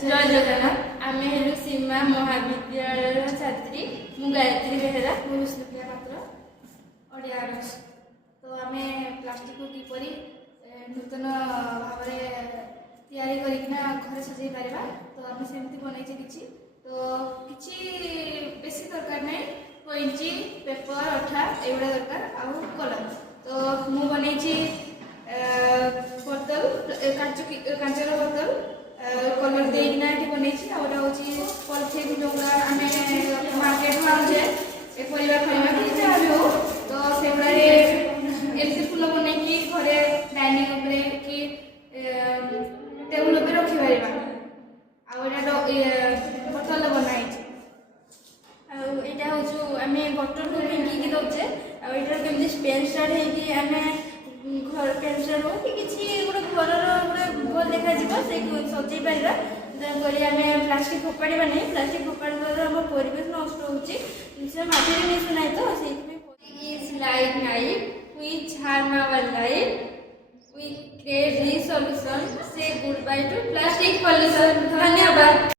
जय जगन्नाथ आम हेलु सीमा महाविद्यालय छात्री मु गायत्री बेहेरा मु विष्णुप्रिया पात्र ओडिया ऑनर्स। तो आम प्लास्टिक को किपरि नूतन भाव तैयारी करना घर सजाई पारिबा तो आम सेमती बनैचे किछि तो किछि बेसी दरकार नै कोइंची पेपर अठा एगुड़ा दरकार आउ कलम तो मु बनैछि बोतल कांचर बोतल कलर देना बनई पॉलिथिन जो आम मार्केट में आने ए परिवा खाइबा कि जहाँ भी हो तो से एमती फूल बनई घरे डाइनिंग उपरे कि टेबुल उपर रखी पारिबा बोतल बनाई आईटा हूँ आम बटन को फिंगिकी दौचे आईटार केमती स्पेन स्टार्ट होगी आम घर पेन स्टार्ट हो कि गोटे घर भल देखा से सजै पारा तेणुक आम प्लास्टिक फोपाड़ा नहीं प्लास्टिक फोपाड़ा द्वारा आम परिवेश नष्ट होती मिसु ना तो से light knife which harm our life we create resolution say good bye to plastic pollution. धन्यवाद।